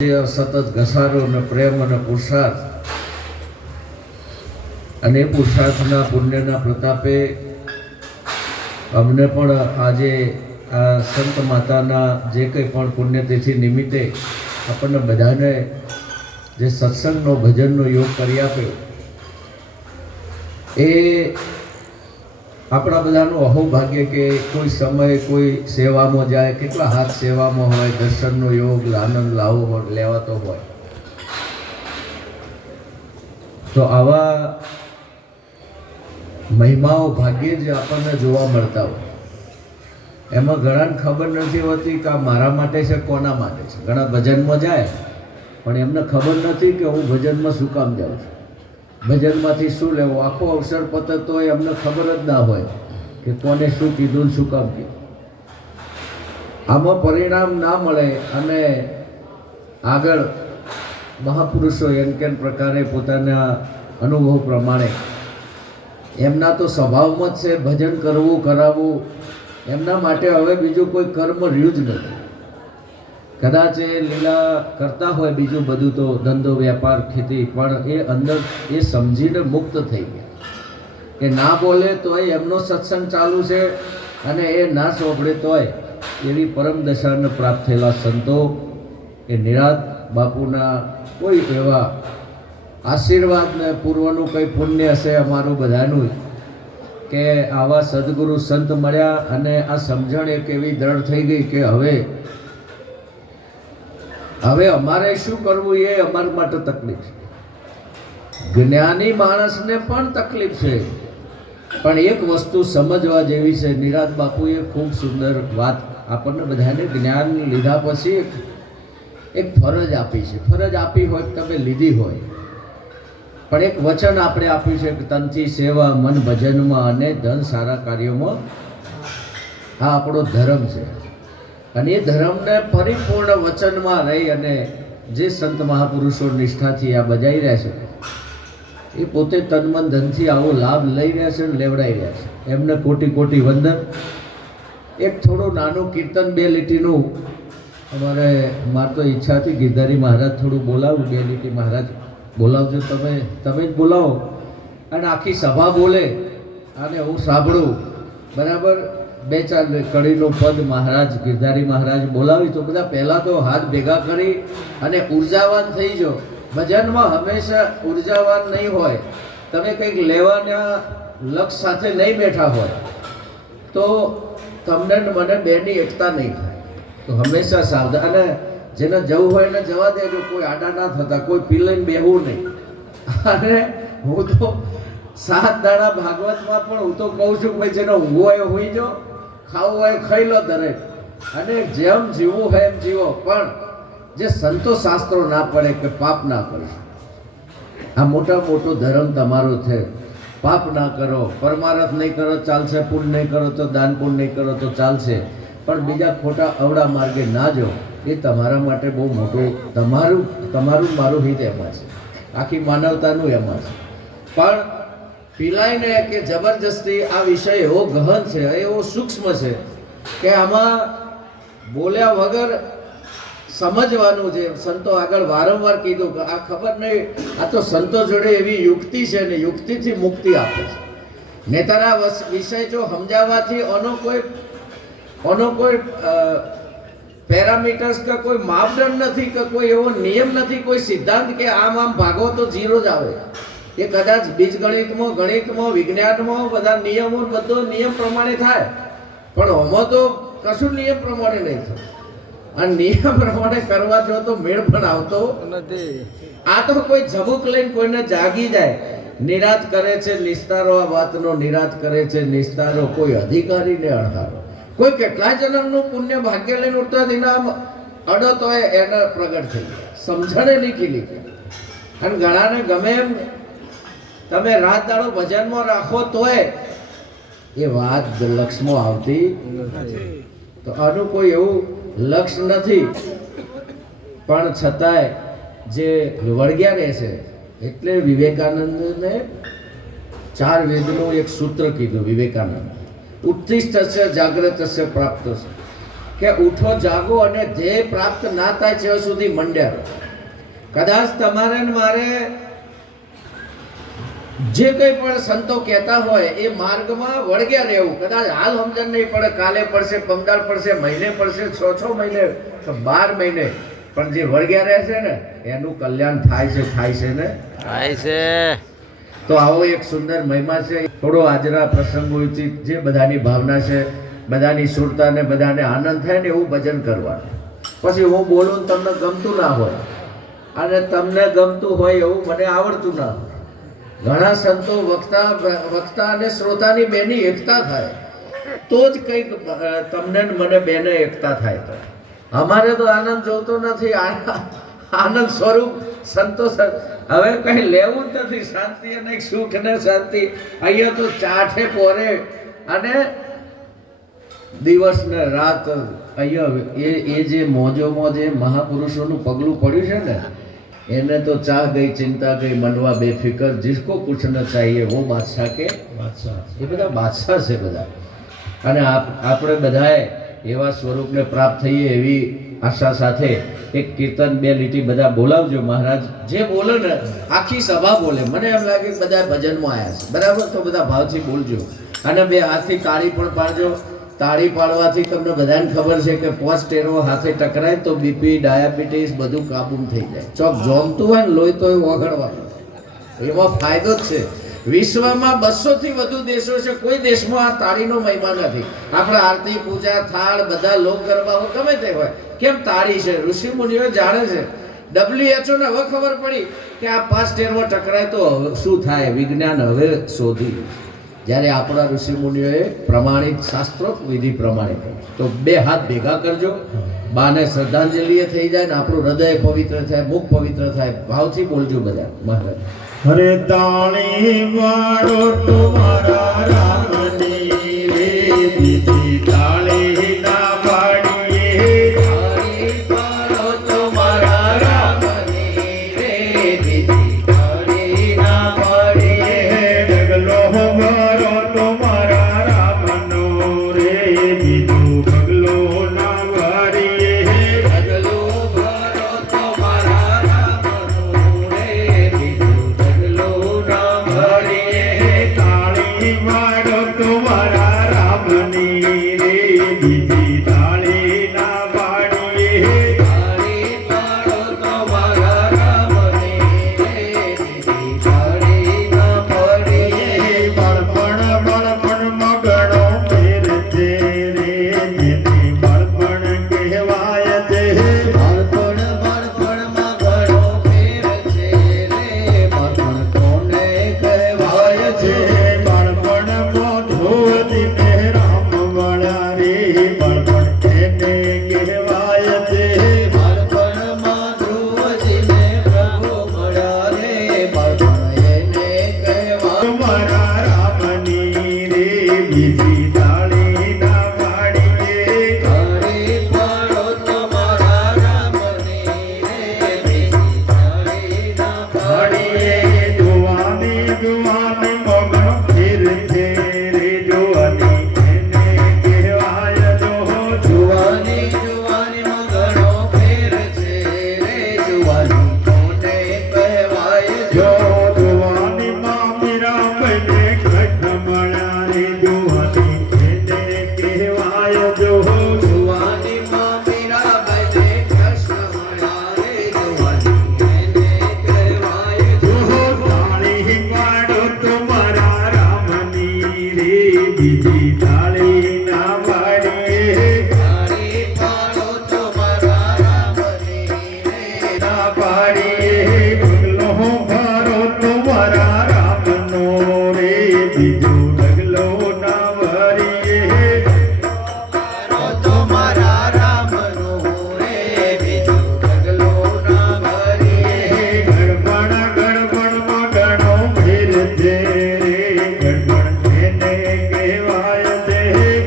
સતત ઘસારો અને પ્રેમ અને પુરુષાર્થ, અને પુરુષાર્થના પુણ્યના પ્રતાપે અમને પણ આજે આ સંત માતાના જે કંઈ પણ પુણ્યતિથિ નિમિત્તે આપણને બધાને જે સત્સંગનો ભજનનો યોગ કરી આપ્યો, એ આપણા બધાનું અહોભાગ્ય કે કોઈ સમય કોઈ સેવામાં જાય, કેટલા હાથ સેવામાં હોય, દર્શનનો યોગ આનંદ લાવો લેવાતો હોય, તો આવા મહિમાઓ ભાગ્યે જ આપણને જોવા મળતા હોય. એમાં ઘણાને ખબર નથી હોતી કે આ મારા માટે છે, કોના માટે છે. ઘણા ભજનમાં જાય પણ એમને ખબર નથી કે હું ભજનમાં શું કામ જાઉં છું, ભજનમાંથી શું લેવું. આખો અવસર પતે તો એમને ખબર જ ના હોય કે કોને શું કીધું ને શું કામ કીધું. આમાં પરિણામ ના મળે અને આગળ મહાપુરુષો એમ કેમ પ્રકારે પોતાના અનુભવ પ્રમાણે એમના તો સ્વભાવમાં જ છે ભજન કરવું કરાવવું. એમના માટે હવે બીજું કોઈ કર્મ રહ્યું જ નથી. કદાચ એ લીલા કરતા હોય બીજું બધું તો ધંધો વેપાર ખેતી, પણ એ અંદર એ સમજીને મુક્ત થઈ ગયા કે ના બોલે તોય એમનો સત્સંગ ચાલુ છે અને એ ના સોંપડે તોય એવી પરમ દશાને પ્રાપ્ત થયેલા સંતો એ નિરાત બાપુના કોઈ એવા આશીર્વાદ ને પૂર્વનું કંઈ પુણ્ય હશે અમારું બધાનું કે આવા સદગુરુ સંત મળ્યા અને આ સમજણ એક એવી દ્રઢ થઈ ગઈ કે હવે અમારે શું કરવું એ અમારા માટે તકલીફ છે. જ્ઞાની માણસને પણ તકલીફ છે, પણ એક વસ્તુ સમજવા જેવી છે. નિરાત બાપુએ ખૂબ સુંદર વાત આપણને બધાને જ્ઞાન લીધા પછી એક ફરજ આપી છે. ફરજ આપી હોય તમે લીધી હોય, પણ એક વચન આપણે આપ્યું છે કે તનથી સેવા મન ભજનમાં અને ધન સારા કાર્યોમાં. આ આપણો ધર્મ છે અને એ ધર્મને પરિપૂર્ણ વચનમાં રહી અને જે સંત મહાપુરુષો નિષ્ઠાથી આ બજાવી રહ્યા છે, એ પોતે તનમન ધનથી આવો લાભ લઈ રહ્યા છે અને લેવડાવી રહ્યા છે. એમને કોટી કોટી વંદન. એક થોડું નાનું કીર્તન 2 લીટીનું મારે તો ઈચ્છા હતી ગિરધારી મહારાજ થોડું બોલાવું. 2 લીટી મહારાજ બોલાવજો, તમે જ બોલાવો અને આખી સભા બોલે અને હું સાંભળું. બરાબર 2-4 કડીનું પદ મહારાજ ગિરધારી મહારાજ બોલાવી તો બધા પહેલાં તો હાથ ભેગા કરી અને ઉર્જાવાન થઈ જાઓ. ભજનમાં હંમેશા ઉર્જાવાન નહીં હોય. તમે કંઈક લેવાના લક્ષ્ય સાથે નહીં બેઠા હોય તો તમને મને બેની એકતા નહીં થાય. તો હંમેશા સાવધાન. અને જેને જવું હોય એને જવા દેજો, કોઈ આડા ના થતા, કોઈ પી લઈને બેહવું નહીં. અને હું તો 7 દાડા ભાગવતમાં પણ હું તો કહું છું કે ભાઈ જેને ઊંઘવું હોય હોઈ જાઓ, ખાવું હોય ખાઈ લો દરેક, અને જેમ જીવવું હોય એમ જીવો. પણ જે સંતો શાસ્ત્રો ના પડે કે પાપ ના કરે. આ મોટો ધર્મ તમારો છે. પાપ ના કરો, પરમારથ નહીં કરો ચાલશે, પુણ્ય નહીં કરો તો દાન પુણ્ય નહીં કરો તો ચાલશે, પણ બીજા ખોટા અવળા માર્ગે ના જાઓ. એ તમારા માટે બહુ મોટું તમારું મારું હિત એમાં છે, આખી માનવતાનું એમાં છે. પણ પીલાઈને કે જબરજસ્તી આ વિષય એવો ગહન છે, એવો સૂક્ષ્મ છે કે આમાં બોલ્યા વગર સમજવાનું છે. સંતો આગળ વારંવાર કીધું કે આ ખબર નહીં, આ તો સંતો જોડે એવી યુક્તિ છે ને યુક્તિથી મુક્તિ આપે છે. નેતાના વિષય જો સમજાવવાથી ઓનો કોઈ પેરામીટર્સ કે કોઈ માપદંડ નથી કે કોઈ એવો નિયમ નથી, કોઈ સિદ્ધાંત કે આમ ભાગો તો 0 જ આવે. એ કદાચ બીજગણિતમાં, ગણિતમાં, વિજ્ઞાનમાં બધા નિયમો બધો નિયમ પ્રમાણે થાય, પણ આમાં તો કશું નિયમ પ્રમાણે નહીં થાય. અને નિયમ પ્રમાણે કરવા જો તો મેળ પણ આવતો નથી. આ તો કોઈ ઝબુક લઈને કોઈને જાગી જાય. નિરાત કરે છે નિસ્તારો, આ વાતનો નિરાત કરે છે નિસ્તારો. કોઈ અધિકારીને અણહારો, કોઈ કેટલા જન્મનું પુણ્ય ભાગ્ય લઈને ઉઠતા એના અડો તો એને પ્રગટ થઈ ગયા, સમજણે નીકળી ગયા. અને ઘણાને ગમે એમ તમે રાત દાડો ભજનમાં રાખો તોય એ વાત લક્ષ્યમાં આવતી નથી. તો આનું કોઈ એવું લક્ષ્ય નથી, પણ છતાંય જે વળગ્યા રહે છે. એટલે વિવેકાનંદને 4 વેદનું એક સૂત્ર કીધું. વિવેકાનંદ ઉત્તિષ્ઠસ્ય જાગ્રતસ્ય પ્રાપ્તસ્ય. કે ઉઠો જાગો અને ધ્યેય પ્રાપ્ત ના થાય ત્યાં સુધી મંડ્યા રહો. કદાચ તમારે ને મારે જે કંઈ પણ સંતો કહેતા હોય એ માર્ગમાં વળગ્યા રહેવું. કદાચ હાલ સમજણ નહીં પડે, કાલે પડશે, પમદાર પડશે, મહિને પડશે, 6 મહિને, 12 મહિને, પણ જે વળગ્યા રહે છે ને એનું કલ્યાણ થાય છે ને થાય છે. તો આવો એક સુંદર મહિમા છે. થોડો આજના પ્રસંગોચિત જે બધાની ભાવના છે, બધાની સુરતા ને બધાને આનંદ થાય ને એવું ભજન કરવાનું. પછી હું બોલું તમને ગમતું ના હોય અને તમને ગમતું હોય એવું મને આવડતું ના હોય. ઘણા સંતો વક્તા અને શ્રોતાની બેની એકતા થાય તો જ કંઈક તમને ને મને બેને એકતા થાય. તો અમારે તો આનંદ જોતો નથી, આનંદ સ્વરૂપ સંતોષ. હવે કઈ લેવું જ નથી, શાંતિ અને સુખ ને શાંતિ. અહીંયા તો ચાઠે પોરે અને દિવસ ને રાત અહીંયા એ જે મોજોમાં જે મહાપુરુષોનું પગલું પડ્યું છે ને, એને તો ચાહ ગઈ ચિંતા ગઈ મનવા બેફિકર, जिसको कुछ न चाहिए वो बादशाह के बादशाह. એ બધા બાદશાહ છે બધા. અને આપણે બધાએ એવા સ્વરૂપને પ્રાપ્ત થઈએ એવી આશા સાથે એક કીર્તન 2 લીટી બધા બોલાવજો. મહારાજ જે બોલે ને આખી સભા બોલે. મને એમ લાગે કે બધા ભજનમાં આવ્યા છે, બરાબર? તો બધા ભાવથી બોલજો અને 2 હાથથી તાળી પણ પાડજો. તાળી પાડવાથી તમને બધાને ખબર છે કે 5 ટેરો હાથે ટકરાય તો બીપી, ડાયાબિટીસ બધું કાબૂ થઈ જાય. ચોક જોમતું હોય ને લોહી તો એ ઓગળવાનું, એમાં ફાયદો જ છે. વિશ્વમાં 200 થી વધુ દેશો છે, કોઈ દેશમાં આ તાળીનો મહિમા નથી. આપણે આરતી, પૂજા, થાળ, બધા લોક ગરબા ગમે તે હોય, કેમ તાળી છે? ઋષિ મુનિઓ જાણે છે. WHO ને હવે ખબર પડી કે આ 5 ટેરમાં ટકરાય તો શું થાય. વિજ્ઞાન હવે શોધી. જ્યારે આપણા ઋષિ મુનિઓએ પ્રમાણિત શાસ્ત્રો વિધિ પ્રમાણે કર્યું. તો 2 હાથ ભેગા કરજો, બાને શ્રદ્ધાંજલિ થઈ જાય ને આપણું હૃદય પવિત્ર થાય, મુખ પવિત્ર થાય. ભાવથી બોલજો બધા. મહારાજ હરે તાળી વાળો તમારા રામ